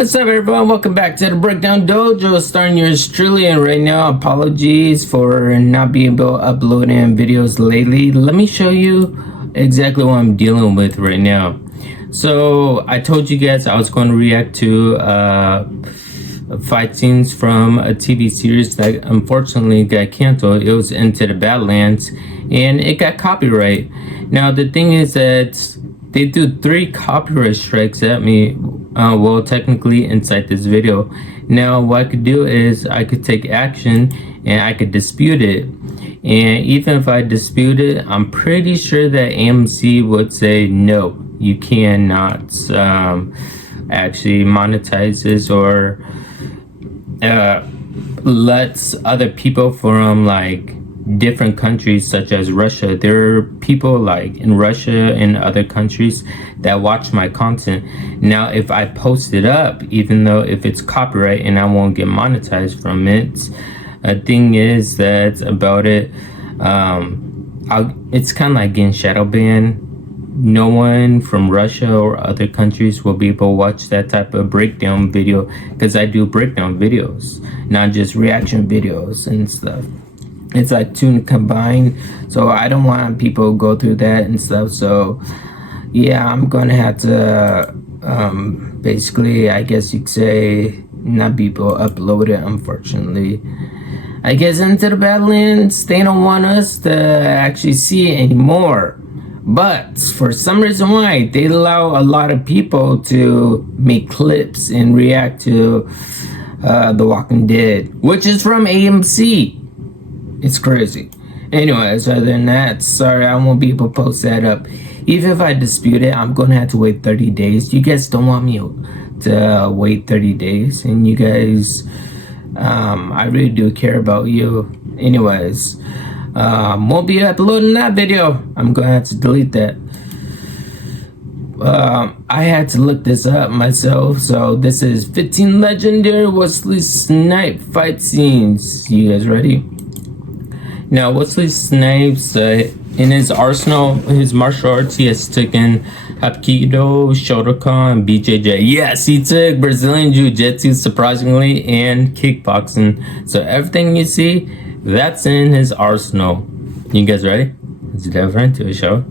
What's up, everyone? Welcome back to the Breakdown Dojo. Starting yours truly, and right now, apologies for not being able to upload any videos lately. Let me show you exactly what I'm dealing with right now. So I told you guys I was going to react to fight scenes from a TV series that unfortunately got canceled. It was Into the Badlands, and it got copyright. Now the thing is that they do 3 copyright strikes at me. Well, technically inside this video. Now what I could do is I could take action and I could dispute it, and even if I dispute it, I'm pretty sure that AMC would say no, you cannot actually monetize this or lets other people from like different countries such as Russia. There are people like in Russia and other countries that watch my content. Now if I post it up, even though if it's copyright and I won't get monetized from it, a thing is that about it, it's kind of like getting shadow banned. No one from Russia or other countries will be able to watch that type of breakdown video, because I do breakdown videos, not just reaction videos and stuff. It's like 2 combined, so I don't want people to go through that and stuff. So yeah, I'm gonna have to basically, I guess you could say, not be able to upload it, unfortunately. I guess Into the Badlands, they don't want us to actually see it anymore, but for some reason why they allow a lot of people to make clips and react to The Walking Dead, which is from AMC. It's crazy. Anyways, other than that, sorry, I won't be able to post that up. Even if I dispute it, I'm gonna have to wait 30 days. You guys don't want me to wait 30 days, and you guys, I really do care about you. Anyways, won't be uploading that video. I'm gonna have to delete that. I had to look this up myself. So this is 15 legendary Wesley Snipes fight scenes. You guys ready? Now, Wesley Snipes, in his arsenal, his martial arts, he has taken Hapkido, Shotokan, BJJ. Yes, he took Brazilian Jiu-Jitsu, surprisingly, and Kickboxing. So everything you see, that's in his arsenal. You guys ready? Let's dive right into the show.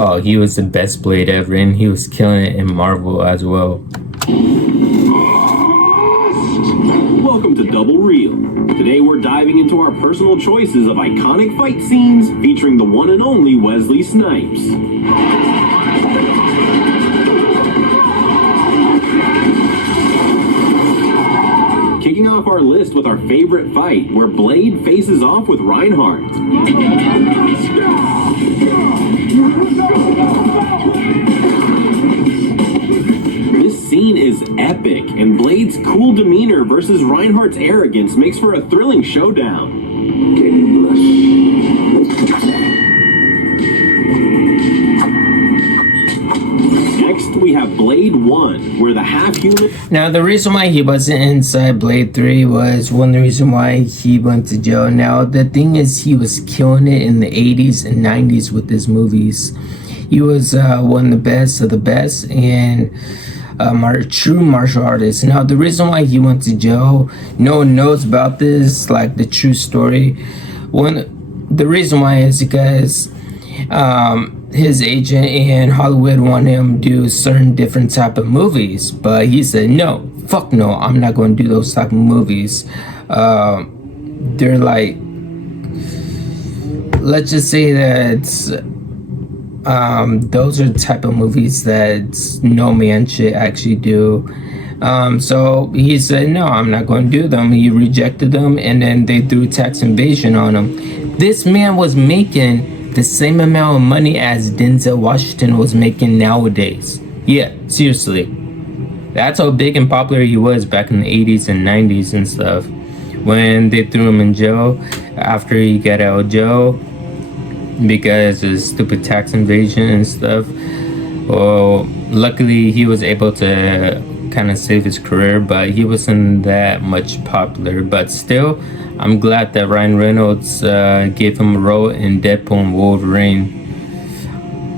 Oh, he was the best blade ever, and he was killing it in Marvel as well. Welcome to Double Reel. Today we're diving into our personal choices of iconic fight scenes featuring the one and only Wesley Snipes. Kicking off our list with our favorite fight, where Blade faces off with Reinhardt. This scene is epic, and Blade's cool demeanor versus Reinhardt's arrogance makes for a thrilling showdown. Next, we have Blade 1, where the half-human... Now, the reason why he wasn't inside Blade 3 was one of the reasons why he went to jail. Now, the thing is, he was killing it in the 80s and 90s with his movies. He was one of the best of the best, and a true martial artist. Now, the reason why he went to jail, no one knows about this, like the true story. The reason why is because his agent in Hollywood wanted him to do certain different type of movies, but he said no, fuck no, I'm not going to do those type of movies. They're like, let's just say that those are the type of movies that no man should actually do. So he said no, I'm not going to do them. He rejected them, and then they threw tax invasion on him. This man was making the same amount of money as Denzel Washington was making nowadays. Yeah, seriously. That's how big and popular he was back in the 80s and 90s and stuff. When they threw him in jail after he got out of jail because of stupid tax invasion and stuff. Well, luckily he was able to kind of save his career, but he wasn't that much popular. But still, I'm glad that Ryan Reynolds gave him a role in Deadpool and Wolverine.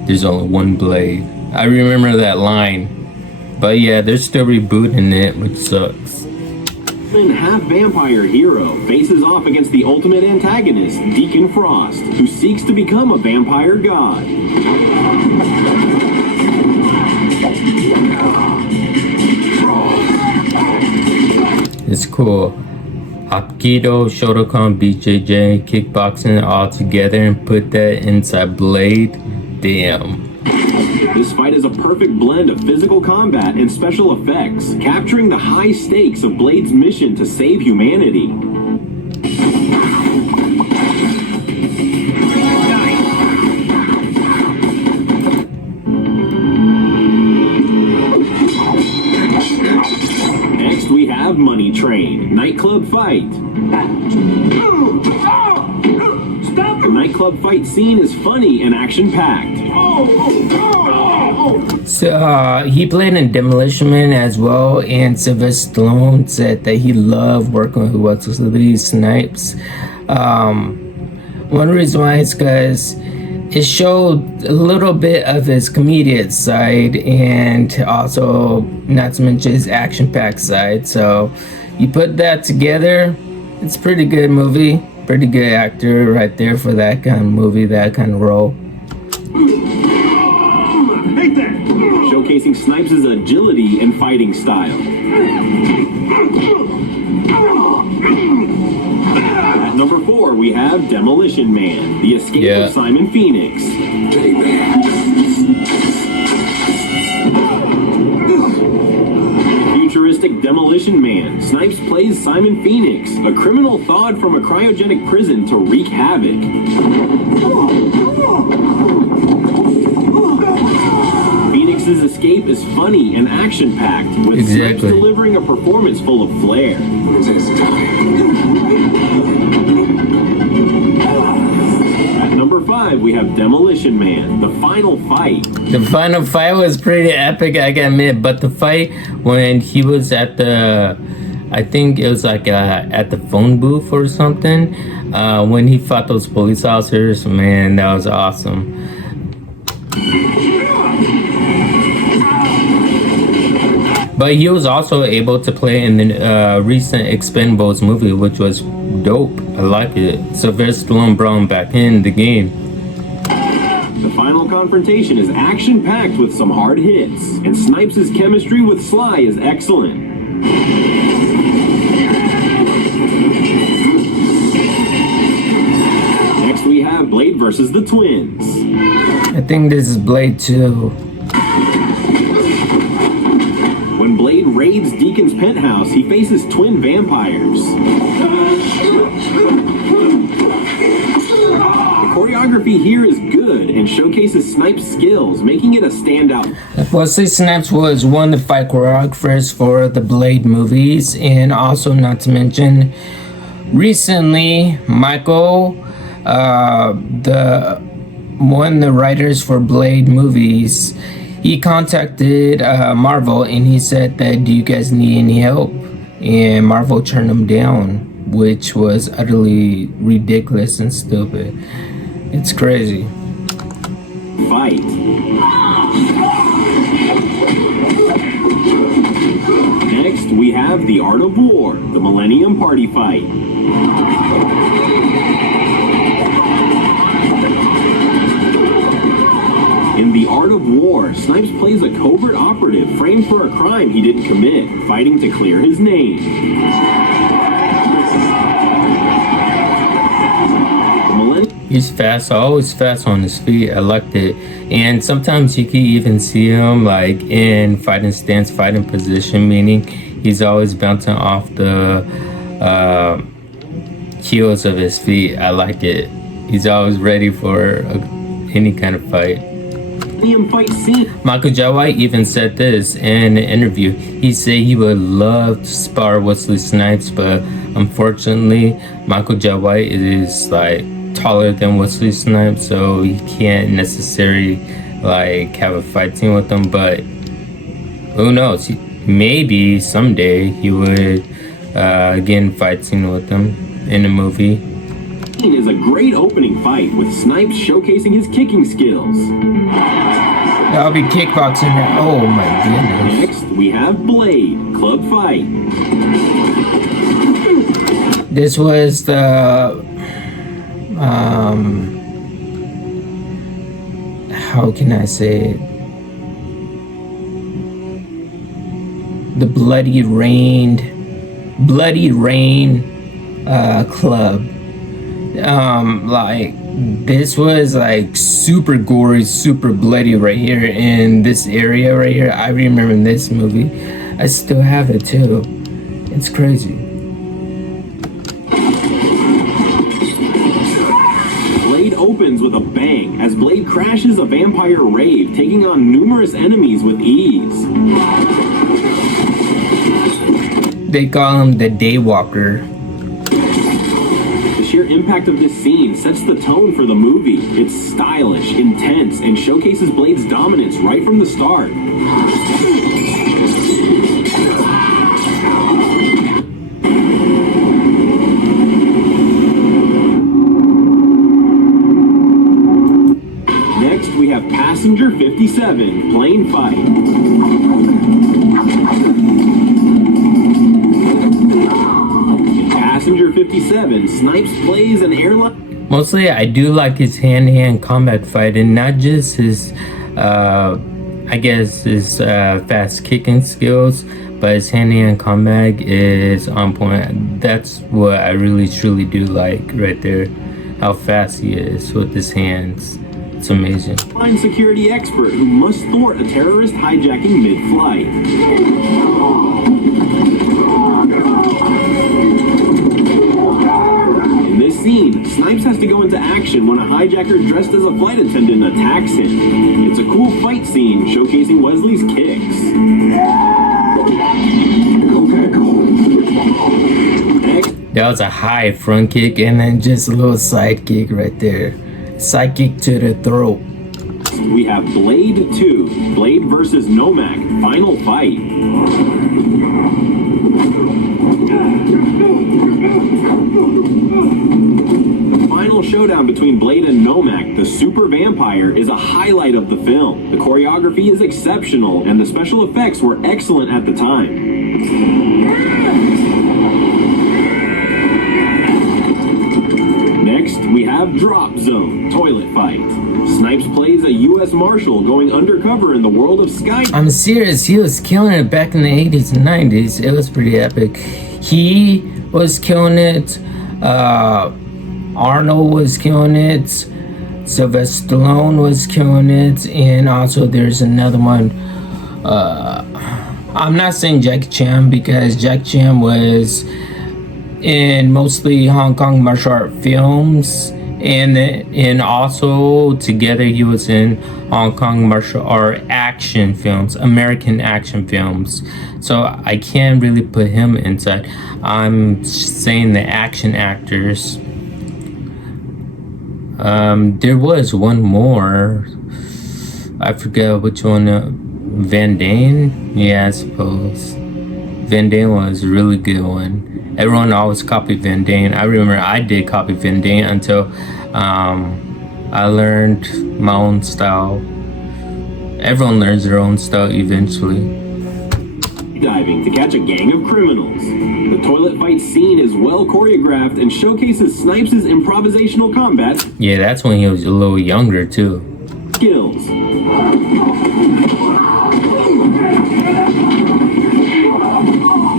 There's only one blade. I remember that line. But yeah, they're still rebooting it, which sucks. Half-vampire hero faces off against the ultimate antagonist, Deacon Frost, who seeks to become a vampire god. It's cool. Hapkido, Shotokan, BJJ, kickboxing all together and put that inside Blade. Damn. This fight is a perfect blend of physical combat and special effects, capturing the high stakes of Blade's mission to save humanity. Next we have Money Train, Nightclub Fight. The nightclub fight scene is funny and action-packed. So he played in Demolition Man as well, and Sylvester Stallone said that he loved working with Wesley Snipes. One reason why is because it showed a little bit of his comedic side, and also not to mention his action-packed side. So you put that together, it's a pretty good movie. Pretty good actor right there for that kind of movie, that kind of role. Showcasing Snipes' agility and fighting style. At number 4, we have Demolition Man, the escape of Simon Phoenix. Futuristic Demolition Man, Snipes plays Simon Phoenix, a criminal thawed from a cryogenic prison to wreak havoc. Phoenix's escape is funny and action-packed, with Snipes delivering a performance full of flair. At number 5, we have Demolition Man, the final fight. The final fight was pretty epic, I gotta admit, but the fight when he was at the, I think it was like at the phone booth or something, when he fought those police officers, man, that was awesome. But he was also able to play in the recent Expendables movie, which was dope. I like it. Sylvester Stallone brought him back in the game. The final confrontation is action-packed with some hard hits, and Snipes' chemistry with Sly is excellent. Next we have Blade versus the Twins. I think this is Blade 2. When Blade raids Deacon's penthouse, he faces twin vampires. The choreography here is good and showcases Snipes' skills, making it a standout. Wesley Snipes was one of the fight choreographers for the Blade movies, and also not to mention, recently Michael, one of the writers for Blade movies, he contacted Marvel and he said that, do you guys need any help? And Marvel turned him down, which was utterly ridiculous and stupid. It's crazy. Fight. Next, we have The Art of War, the Millennium Party Fight. In The Art of War, Snipes plays a covert operative framed for a crime he didn't commit, fighting to clear his name. He's fast, always fast on his feet. I liked it. And sometimes you can even see him like in fighting stance, fighting position, meaning he's always bouncing off the heels of his feet. I like it. He's always ready for any kind of fight. Michael Jai White even said this in an interview. He said he would love to spar Wesley Snipes, but unfortunately, Michael Jai White is like taller than Wesley Snipes, so he can't necessarily like have a fight scene with him. But who knows? Maybe someday he would get in fight scene with him in a movie. Is a great opening fight with Snipes showcasing his kicking skills. I'll be kickboxing now. Oh my goodness. Next, we have Blade, club fight. This was the how can I say it? The Bloody Rain club. Like this was like super gory, super bloody right here in this area right here. I remember this movie. I still have it too. It's crazy. Blade opens with a bang as Blade crashes a vampire rave, taking on numerous enemies with ease. They call him the Daywalker. The sheer impact of this scene sets the tone for the movie. It's stylish, intense, and showcases Blade's dominance right from the start. Next, we have Passenger 57, plane fight. Passenger 57, Snipes plays an airline. Mostly, I do like his hand-to-hand combat fight, and not just his, I guess, his fast kicking skills, but his hand-to-hand combat is on point. That's what I really, truly do like right there. How fast he is with his hands. It's amazing. Airline security expert who must thwart a terrorist hijacking mid-flight. In this scene, Snipes has to go into action when a hijacker dressed as a flight attendant attacks him. It's a cool fight scene showcasing Wesley's kicks. Next, That was a high front kick and then just a little side kick right there. Side kick to the throat. we have Blade 2, Blade versus Nomak, final fight. The final showdown between Blade and Nomak, the super vampire, is a highlight of the film. The choreography is exceptional, and the special effects were excellent at the time. Next, we have Drop Zone, toilet fight. Snipes plays a U.S. Marshal going undercover in the world of Sky. I'm serious, he was killing it back in the 80s and 90s. It was pretty epic. He was killing it. Arnold was killing it. Sylvester Stallone was killing it. And also there's another one. I'm not saying Jackie Chan because Jackie Chan was in mostly Hong Kong martial art films, and also together he was in Hong Kong martial art action films, American action films. So I can't really put him inside. I'm saying the action actors. There was one more. I forget which one. Van Damme? Yeah, I suppose. Van Damme was a really good one. Everyone always copied Van Damme. I remember I did copy Van Damme until I learned my own style. Everyone learns their own style eventually. Diving to catch a gang of criminals. The toilet fight scene is well choreographed and showcases Snipes' improvisational combat Yeah, that's when he was a little younger too. skills.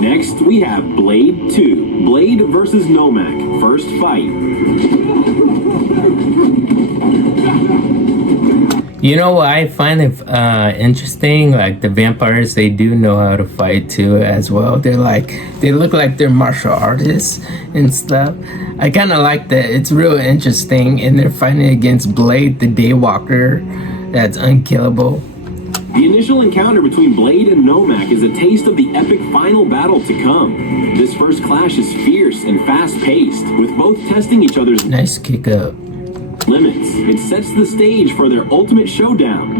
Next, we have Blade 2, Blade versus Nomak, first fight. You know what I find it interesting? Like the vampires, they do know how to fight too as well. They look like they're martial artists and stuff. I kind of like that. It's real interesting. And they're fighting against Blade, the Daywalker, that's unkillable. The initial encounter between Blade and Nomak is a taste of the epic final battle to come. This first clash is fierce and fast-paced, with both testing each other's Nice kick up. limits. It sets the stage for their ultimate showdown.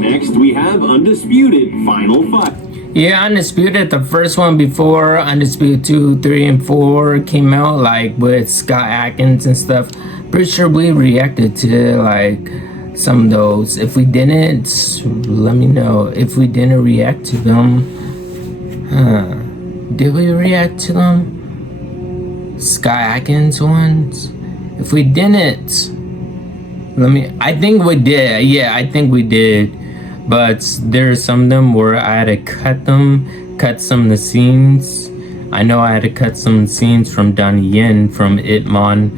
Next, we have Undisputed, final fight. Yeah, Undisputed, the first one before Undisputed 2, 3, and 4 came out, like with Scott Atkins and stuff. Pretty sure we reacted to like some of those. If we didn't, let me know. If we didn't react to them, did we react to them? Scott Atkins ones? If we didn't, I think we did. Yeah, I think we did. But there's some of them where I had to cut some of the scenes. I know I had to cut some scenes from Donnie Yen from Ip Man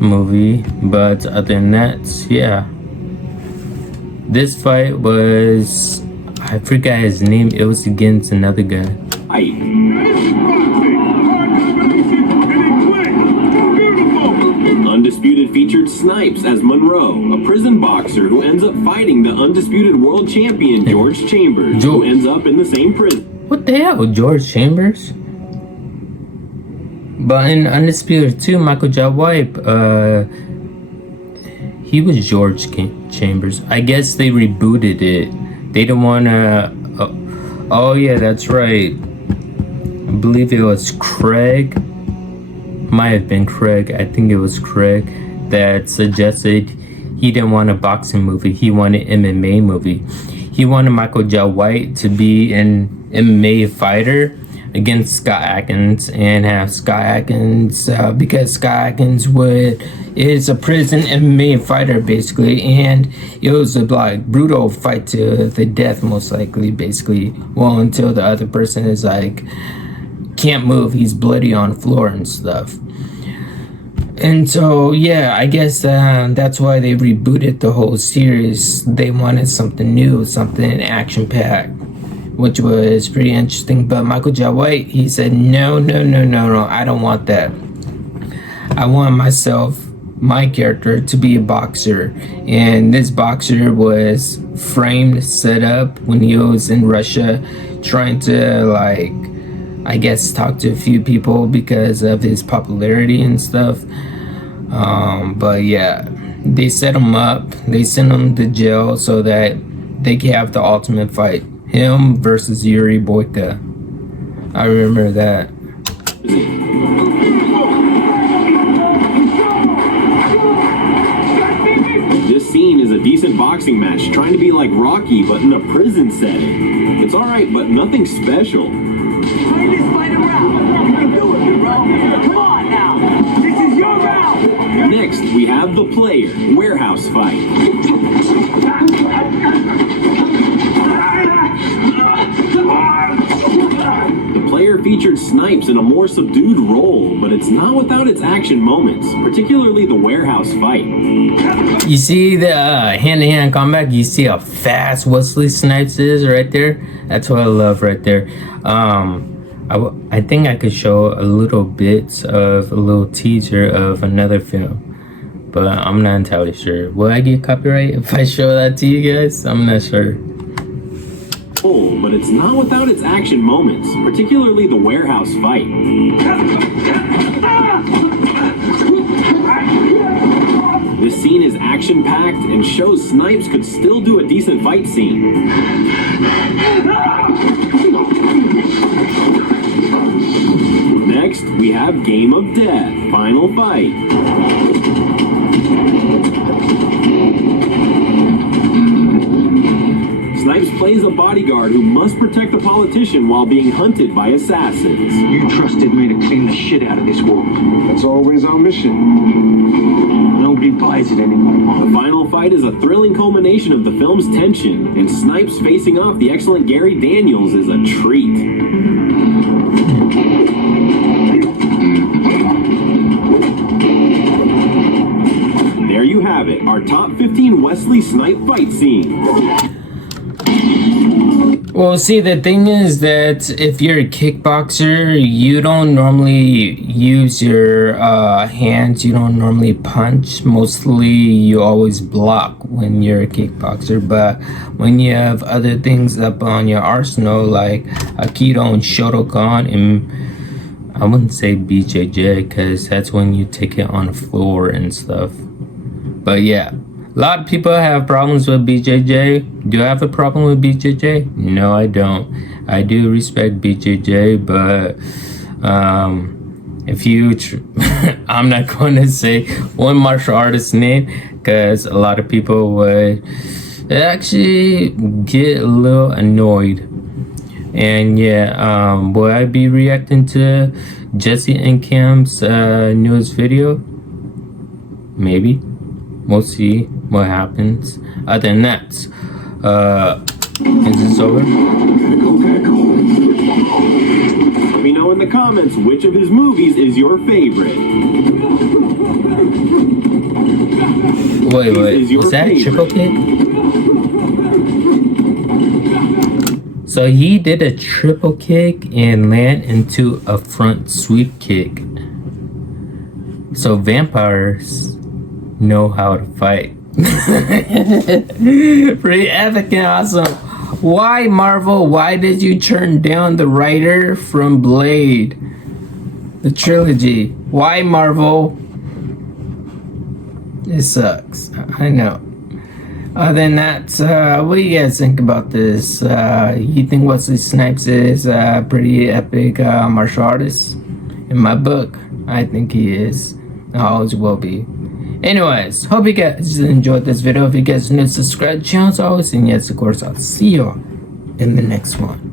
movie. But other than that, yeah. This fight was, I forgot his name. It was against another guy. Undisputed featured Snipes as Monroe, a prison boxer who ends up fighting the undisputed world champion George Chambers, who ends up in the same prison. What the hell, George Chambers? But in Undisputed 2, Michael Jai White, he was George Chambers. I guess they rebooted it. They don't want to... oh yeah, that's right. I believe it was Craig. Might have been Craig. I think it was Craig that suggested he didn't want a boxing movie. He wanted an MMA movie. He wanted Michael Jai White to be an MMA fighter against Scott Atkins and have Scott Atkins because Scott Atkins is a prison MMA fighter basically, and it was a like brutal fight to the death most likely basically. Well, until the other person is like can't move, he's bloody on the floor and stuff. And so yeah, I guess that's why they rebooted the whole series. They wanted something new, something action packed, which was pretty interesting. But Michael Jai White, he said no, I don't want that. I want my character to be a boxer. And this boxer was framed, set up when he was in Russia trying to like, I guess, talk to a few people because of his popularity and stuff. But yeah, they set him up. They sent him to jail so that they could have the ultimate fight. Him versus Yuri Boyka. I remember that. This scene is a decent boxing match, trying to be like Rocky, but in a prison setting. It's alright, but nothing special. Next, we have the player warehouse fight. The player featured Snipes in a more subdued role, but it's not without its action moments, particularly the warehouse fight. You see the hand-to-hand combat? You see how fast Wesley Snipes is right there? That's what I love right there. I think I could show a little teaser of another film, but I'm not entirely sure. Will I get copyright if I show that to you guys? I'm not sure. Oh, but it's not without its action moments, particularly the warehouse fight. This scene is action-packed and shows Snipes could still do a decent fight scene. Next, we have Game of Death, Final Fight. Snipes plays a bodyguard who must protect a politician while being hunted by assassins. You trusted me to clean the shit out of this world. That's always our mission. Nobody buys it anymore. The final fight is a thrilling culmination of the film's tension, and Snipes facing off the excellent Gary Daniels is a treat. There you have it, our top 15 Wesley Snipes fight scenes. Well, see, the thing is that if you're a kickboxer, you don't normally use your hands. You don't normally punch. Mostly, you always block when you're a kickboxer. But when you have other things up on your arsenal, like Aikido and Shotokan, and I wouldn't say BJJ, because that's when you take it on the floor and stuff. But yeah, A lot of people have problems with BJJ. Do I have a problem with BJJ? No, I don't. I do respect BJJ, but if you I'm not going to say one martial artist's name because a lot of people would actually get a little annoyed. And yeah, will I be reacting to Jesse and Cam's newest video? Maybe. We'll see what happens. Other than that, is this over? Let me know in the comments which of his movies is your favorite. Wait, was that a triple kick? So he did a triple kick and land into a front sweep kick. So vampires know how to fight. Pretty epic and awesome. Why, Marvel? Why did you turn down the writer from Blade? The trilogy. Why, Marvel? It sucks. I know. Other than that, what do you guys think about this? You think Wesley Snipes is a pretty epic martial artist? In my book, I think he is. I always will be. Anyways, hope you guys enjoyed this video. If you guys are new, subscribe to the channel as always. And yes, of course, I'll see you in the next one.